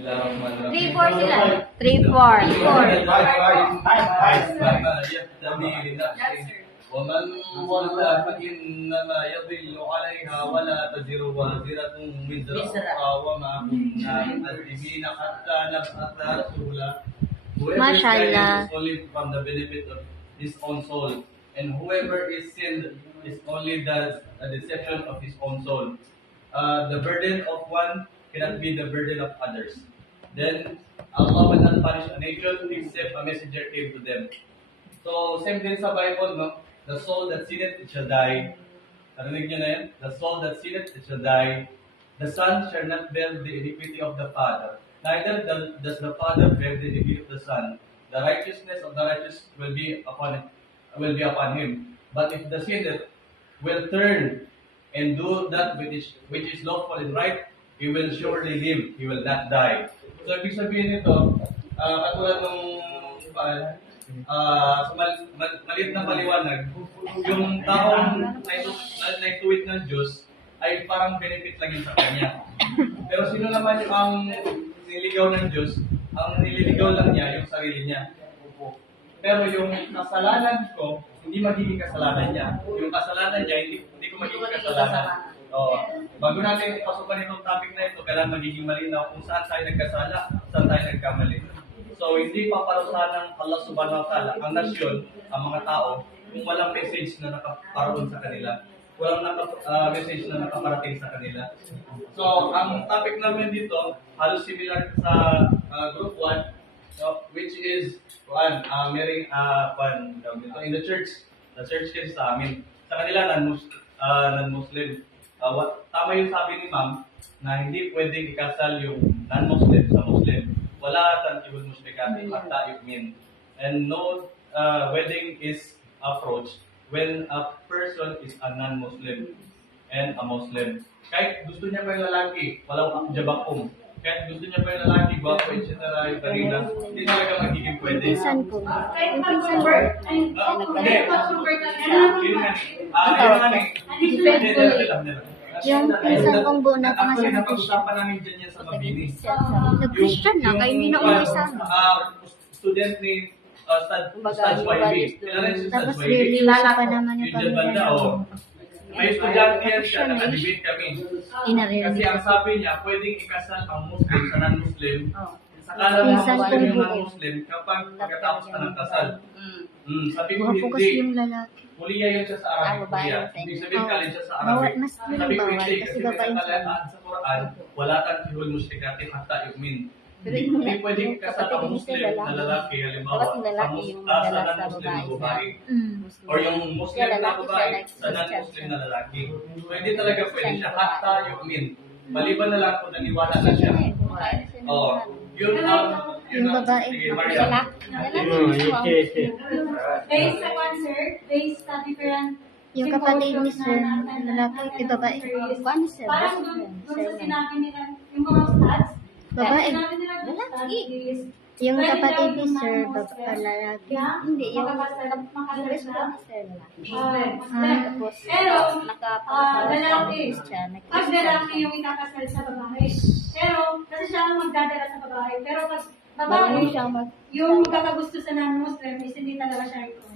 3-4 sila. 3-4. ومن ضل فإنما يضل عليها ولا تزر وازرة وزر أخرى وما كنا مكذبين حتى نبعث رسولا. Whoever is only from the benefit of his own soul, and whoever is sinned is only the deception of his own soul. The burden of one cannot be the burden of others. Then Allah will not punish a nation except a messenger came to them. So same din sa Bible, no? The soul that sinneth, it shall die. Narinig niyo na yan? The soul that sinneth, it shall die. The son shall not bear the iniquity of the father. Neither does the father bear the iniquity of the son. The righteousness of the righteous will be upon him. But if the sinner will turn and do that which is lawful and right, he will surely live. He will not die. So ibig sabihin nito, katulad ng maliit na paliwanag, yung taong naituwid ng Diyos ay parang benefit lang yun sa kanya. Pero sino naman yung ang niligaw ng Diyos? Ang nililigaw lang niya yung sarili niya. Pero yung kasalanan ko, hindi magiging kasalanan niya. Yung kasalanan niya, hindi ko magiging kasalanan. Bago natin pasukan itong topic na ito, kailangan magiging malinaw kung saan tayo nagkasala, saan tayo nagkamali. So, hindi paparusahan ng Allah subhanahu wa ta'ala ang nasyon, ang mga tao, kung walang message na nakaparoon sa kanila. Walang message na nakaparating sa kanila. So, ang topic namin dito, halos similar sa group 1, which is, in the church kasi sa amin. Sa kanila, non-Muslim. Tama yung sabi ni ma'am, na hindi pwedeng ikasal yung non-Muslim sa Muslim. Wala tankihul musyrikati hatta yu'min. And no wedding is approached when a person is a non-Muslim and a Muslim. Kahit gusto niya pa yung lalaki, walang jabakum. Kahit gusto niya pa yung lalaki, guwapo, etc. yung kanina, hindi talaga magiging pwede. Pinsan po. Yung pinsan po. Yung pinsan kong buo na Actually, napag-usapan namin dyan yan sa Mabini. Nag-Christian na, kaya hindi na umuwi sa amin. Student ni Stats YB. Kilala niyo si Tapos Stats YB? religious pa naman yung Yung dyan banda, may estudyante yan siya, naka-debate kami. Kasi ang sabi niya, pwedeng ikasal ang Muslim sa non-Muslim. Sakala mo Muslim yung non-Muslim kapag pagkatapos ka ng kasal. Sabi ko Guwapo kasi yung hindi. lalaki. Kuliya yun siya sa Arabic. Kuliya. Ibig sabihin kalin siya sa Arabic. Mas Sabi ko bawal hindi. kasi Kasi babae nakalaan sa Quran, wala tankihul musyrikati hatta yu'min. Hindi pwedeng ikasal ang Muslim na lalaki, halimbawa, sa non-Muslim na babae. Or yung Muslim na babae sa non-Muslim na lalaki. So hindi talaga pwede siya hatta yu'min. Maliban na lang kung naniwala na siya. Yun yung babae. Sige, Maria. Based sa sir, based sa different Yung kapatid ni Sir, lalaki, yung babae. Paano Sir? parang doon sa sinabi nila, yung mga stats, Babae. sinabi nila yung Lalaki. stats is, Yung pwede kapatid daw ni yung Sir, non-Muslim lalaki. na Hindi, yung makakasal English sa ko ni Sir lalaki. Muslim. Tapos, Pero, nakapasal sa lalaki. Christian. Pag lalaki yung ikakasal sa babae. Pero, kasi siya ang magdadala sa babae. Pero pag babae, yung kakagusto sa non-Muslim is hindi talaga siya ito.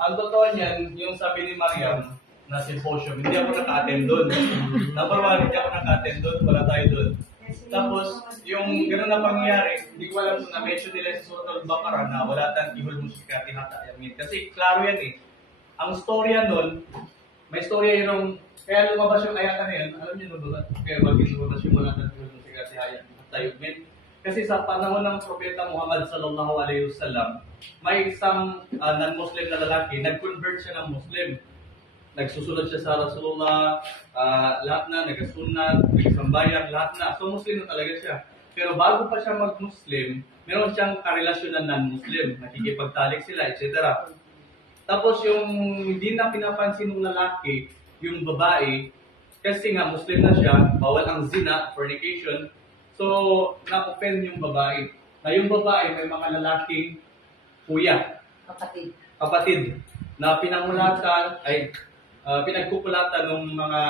Ang totoo niyan, yung sabi ni Mariam na symposium, hindi ako naka-attend doon. Number one, hindi ako naka-attend doon, wala tayo doon. Tapos, yung gano'n na pangyayari, hindi ko alam kung na-mention nila sa Surah Al-Baqarah na wala tankihul musyrikati hatta yu'min. Kasi klaro yan eh. Ang storya nun, may storya yun nung, kaya lumabas yung ayatan na yun, alam niyo nun, kaya bakit lumabas yung wala tankihul musyrikati hatta yu'min. Kasi sa panahon ng Propeta Muhammad sallallahu alaihi wasallam, may isang non-Muslim na lalaki, nag-convert siya ng Muslim. Nagsusunod siya sa Rasulullah, lahat na, nag-sunnat, nag-sambayan, lahat na. So Muslim na talaga siya. Pero bago pa siya mag-Muslim, meron siyang karelasyon ng non-Muslim, nakikipagtalik sila, etc. Tapos yung hindi na pinapansin ng lalaki, yung babae, kasi nga Muslim na siya, bawal ang zina, fornication, so na-offend yung babae. Na yung babae may mga lalaking kuya, kapatid, na pinangulatan, pinagpupulatan ng mga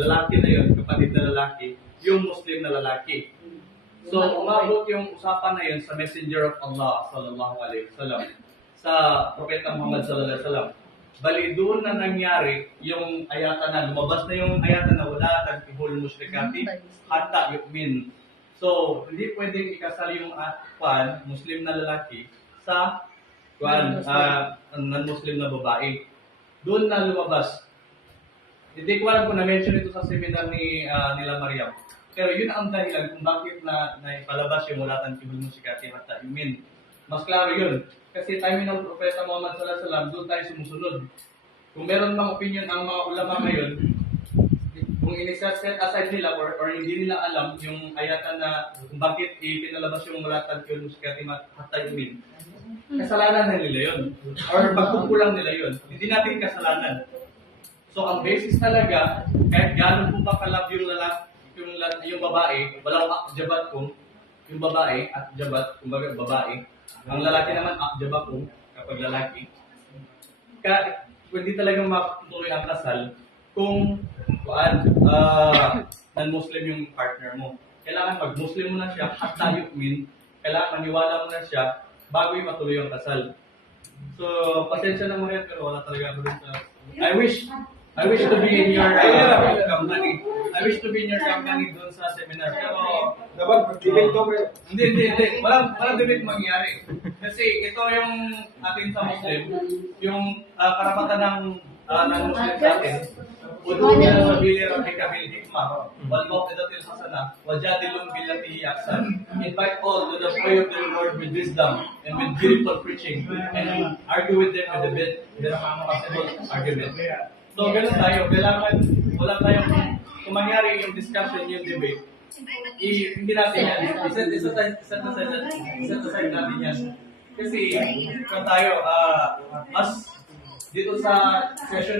lalaki na yun, kapatid na lalaki, yung Muslim na lalaki. So, umabot yung usapan na yun sa Messenger of Allah, sallallahu alaihi wasallam, sa Propeta Muhammad sallallahu alaihi wasallam. Bali, doon na nangyari yung ayatan na, lumabas na yung ayatan na wala tagtihul musyrikati, hatta yu'min. So, hindi pwedeng ikasal yung Muslim na lalaki sa non-Muslim na babae. Doon na lumabas. Hindi ko alam kung na-mention ito sa seminar nila Mariam. Pero yun ang dahilan kung bakit na ipalabas yung wala tagtihul musyrikati, hatta yu'min. Mas klaro yun. Kasi time ng Propeta Muhammad sallallahu alaihi wasallam, doon tayo sumusunod. Kung meron mang opinion ang mga ulama ngayon, kung in-set aside nila or hindi nila alam yung ayatan na kung bakit ipinalabas yung wala tagtihul musyrikati hatta yu'min, kasalanan na nila yun. Or pagkukulang nila yun. Hindi natin kasalanan. So ang basis talaga, kahit gano'n po ba kalab yung babae, walang akjabat kung yung babae, akjabat, kumbaga babae. Ang lalaki naman, akjabat kung kapag lalaki. Pwede talagang matuloy ang kasal kung non-Muslim yung partner mo. Kailangan pag-Muslim mo na siya, hatta yu'min, kailangan maniwala mo na siya bago yung matuloy ang kasal. So, pasensya na mo rin, pero wala talaga ako rin sa... I wish to be in your company. I wish to be in your company doon sa seminar. Pero, dapat mag-debate to, bro. hindi. Walang debate mangyari. Kasi ito yung atin sa Muslim, yung karapatan ng non-Muslim sa atin. Udun niya sa bilir at ikabil hikmah. Wal-mawt idatil hasana. Wajadilum billati yaksan. Invite all to the way of the Lord with wisdom and with beautiful preaching. And argue with them with the best possible argument. So, ganun tayo. Kailangan, wala tayong, kung mangyari yung discussion, yung debate, hindi natin yan. Set aside natin yan. Kasi, kung tayo, dito sa session